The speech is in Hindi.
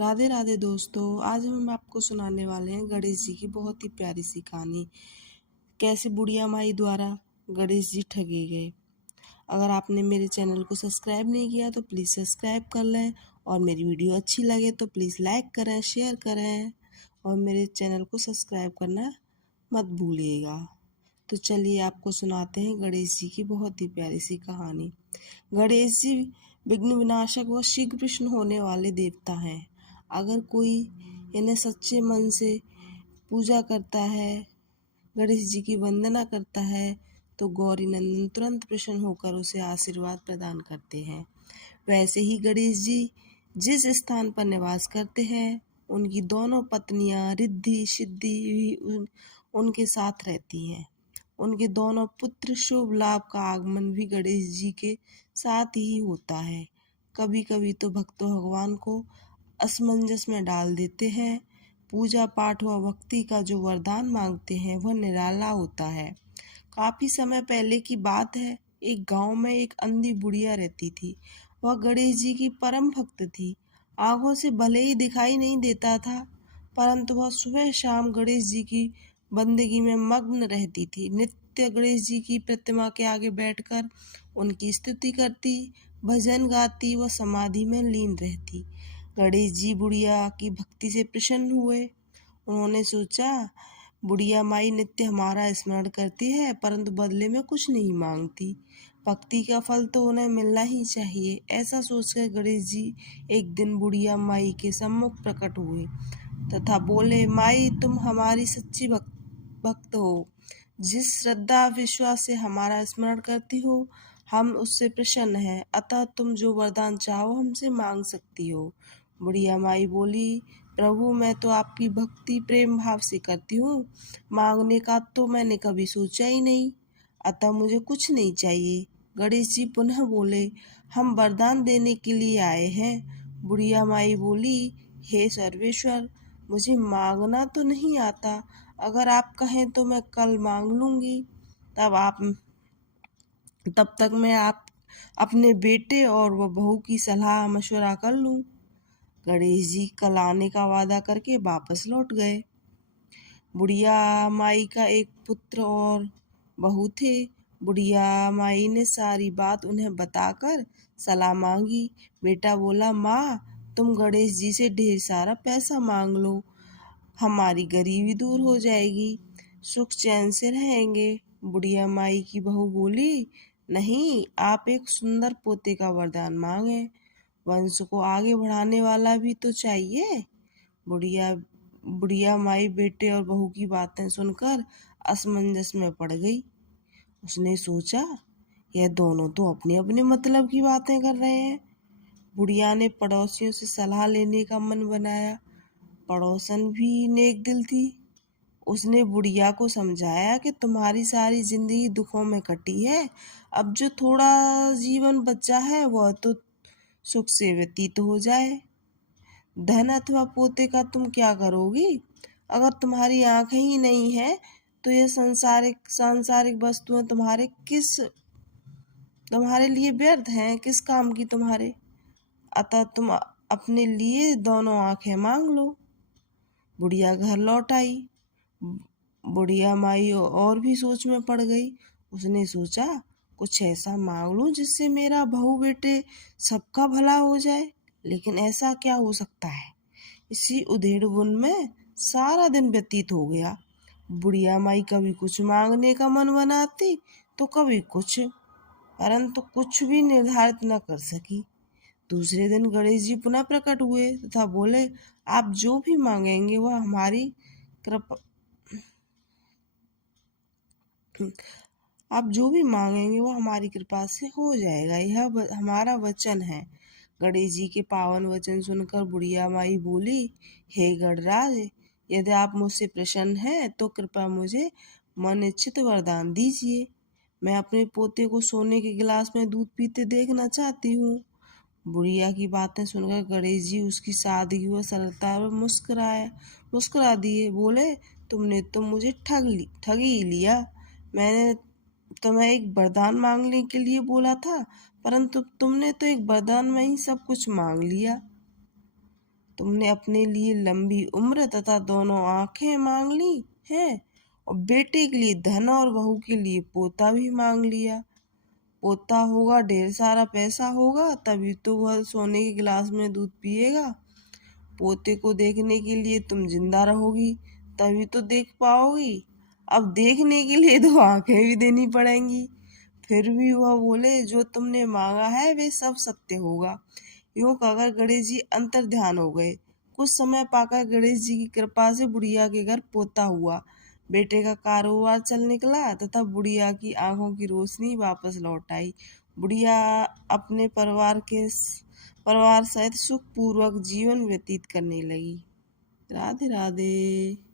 राधे राधे दोस्तों। आज हम आपको सुनाने वाले हैं गणेश जी की बहुत ही प्यारी सी कहानी। कैसे बुढ़िया माई द्वारा गणेश जी ठगे गए। अगर आपने मेरे चैनल को सब्सक्राइब नहीं किया तो प्लीज़ सब्सक्राइब कर लें, और मेरी वीडियो अच्छी लगे तो प्लीज़ लाइक करें, शेयर करें, और मेरे चैनल को सब्सक्राइब करना मत भूलिएगा। तो चलिए आपको सुनाते हैं गणेश जी की बहुत ही प्यारी सी कहानी। गणेश जी विघ्न विनाशक व शीघ्र प्रसन्न होने वाले देवता हैं। अगर कोई इन्हें सच्चे मन से पूजा करता है, गणेश जी की वंदना करता है, तो गौरी नंदन तुरंत प्रसन्न होकर उसे आशीर्वाद प्रदान करते हैं। वैसे ही गणेश जी जिस स्थान पर निवास करते हैं, उनकी दोनों पत्नियां रिद्धि सिद्धि भी उनके साथ रहती हैं। उनके दोनों पुत्र शुभ लाभ का आगमन भी गणेश जी के साथ ही होता है। कभी कभी तो भक्त भगवान को असमंजस में डाल देते हैं। पूजा पाठ व भक्ति का जो वरदान मांगते हैं वह निराला होता है। काफी समय पहले की बात है, एक गांव में एक अंधी बुढ़िया रहती थी। वह गणेश जी की परम भक्त थी। आंखों से भले ही दिखाई नहीं देता था, परंतु वह सुबह शाम गणेश जी की बंदगी में मग्न रहती थी। नित्य गणेश जी की प्रतिमा के आगे बैठकर उनकी स्तुति करती, भजन गाती व समाधि में लीन रहती। गणेश जी बुढ़िया की भक्ति से प्रसन्न हुए। उन्होंने सोचा, बुढ़िया माई नित्य हमारा स्मरण करती है परंतु बदले में कुछ नहीं मांगती, भक्ति का फल तो उन्हें मिलना ही चाहिए। ऐसा सोचकर गणेश जी एक दिन बुढ़िया माई के सम्मुख प्रकट हुए तथा बोले, माई तुम हमारी सच्ची भक्त हो। जिस श्रद्धा विश्वास से हमारा स्मरण करती हो, हम उससे प्रसन्न हैं। अतः तुम जो वरदान चाहो हमसे मांग सकती हो। बुढ़िया माई बोली, प्रभु मैं तो आपकी भक्ति प्रेम भाव से करती हूँ, मांगने का तो मैंने कभी सोचा ही नहीं, अतः मुझे कुछ नहीं चाहिए। गणेश जी पुनः बोले, हम वरदान देने के लिए आए हैं। बुढ़िया माई बोली, हे सर्वेश्वर, मुझे मांगना तो नहीं आता, अगर आप कहें तो मैं कल मांग लूंगी। तब तक मैं आप अपने बेटे और वह बहू की सलाह मशवरा कर लूं। गणेश जी कल आने का वादा करके वापस लौट गए। बुढ़िया माई का एक पुत्र और बहू थे। बुढ़िया माई ने सारी बात उन्हें बताकर सलाह मांगी। बेटा बोला, माँ तुम गणेश जी से ढेर सारा पैसा मांग लो, हमारी गरीबी दूर हो जाएगी, सुख चैन से रहेंगे। बुढ़िया माई की बहू बोली, नहीं, आप एक सुंदर पोते का वरदान मांगे, वंश को आगे बढ़ाने वाला भी तो चाहिए। बुढ़िया बुढ़िया माई बेटे और बहू की बातें सुनकर असमंजस में पड़ गई। उसने सोचा, यह दोनों तो अपने अपने मतलब की बातें कर रहे हैं। बुढ़िया ने पड़ोसियों से सलाह लेने का मन बनाया। पड़ोसन भी नेक दिल थी। उसने बुढ़िया को समझाया कि तुम्हारी सारी जिंदगी दुखों में कटी है, अब जो थोड़ा जीवन बचा है वह तो सुख से व्यतीत हो जाए। धन अथवा पोते का तुम क्या करोगी? अगर तुम्हारी आंखें ही नहीं है तो यह सांसारिक वस्तुएं तुम्हारे लिए व्यर्थ हैं, किस काम की तुम्हारे। अतः तुम अपने लिए दोनों आंखें मांग लो। बुढ़िया घर लौट आई। बुढ़िया माई और भी सोच में पड़ गई। उसने सोचा, कुछ ऐसा मांग लूं जिससे मेरा बहू बेटे सबका भला हो जाए, लेकिन ऐसा क्या हो सकता है। इसी उधेड़-बुन में सारा दिन व्यतीत हो गया। बुढ़िया माई कभी कुछ मांगने का मन बनाती तो कभी कुछ, परंतु कुछ भी निर्धारित न कर सकी। दूसरे दिन गणेश जी पुनः प्रकट हुए तथा बोले, आप जो भी मांगेंगे वह हमारी कृपा आप जो भी मांगेंगे वो हमारी कृपा से हो जाएगा, यह हमारा वचन है। गणेश जी के पावन वचन सुनकर बुढ़िया माई बोली, हे गणराज, यदि आप मुझसे प्रसन्न हैं तो कृपया मुझे मन इच्छित वरदान दीजिए। मैं अपने पोते को सोने के गिलास में दूध पीते देखना चाहती हूँ। बुढ़िया की बातें सुनकर गणेश जी उसकी सादगी व सरलता पर मुस्कुरा दिए। बोले, तुमने तो मुझे ठग ही लिया। मैंने तुम्हें एक वरदान मांगने के लिए बोला था, परंतु तुमने तो एक वरदान में ही सब कुछ मांग लिया। तुमने अपने लिए लंबी उम्र तथा दोनों आंखें मांग ली हैं, और बेटे के लिए धन और बहू के लिए पोता भी मांग लिया। पोता होगा, ढेर सारा पैसा होगा, तभी तो वह सोने के गिलास में दूध पिएगा। पोते को देखने के लिए तुम जिंदा रहोगी, तभी तो देख पाओगी। अब देखने के लिए तो आंखें भी देनी पड़ेंगी। फिर भी वह बोले, जो तुमने मांगा है वे सब सत्य होगा। यूं कहकर गणेश जी अंतर ध्यान हो गए। कुछ समय पाकर गणेश जी की कृपा से बुढ़िया के घर पोता हुआ। बेटे का कारोबार चल निकला तथा बुढ़िया की आंखों की रोशनी वापस लौट आई। बुढ़िया अपने परिवार सहित सुख पूर्वक जीवन व्यतीत करने लगी। राधे राधे।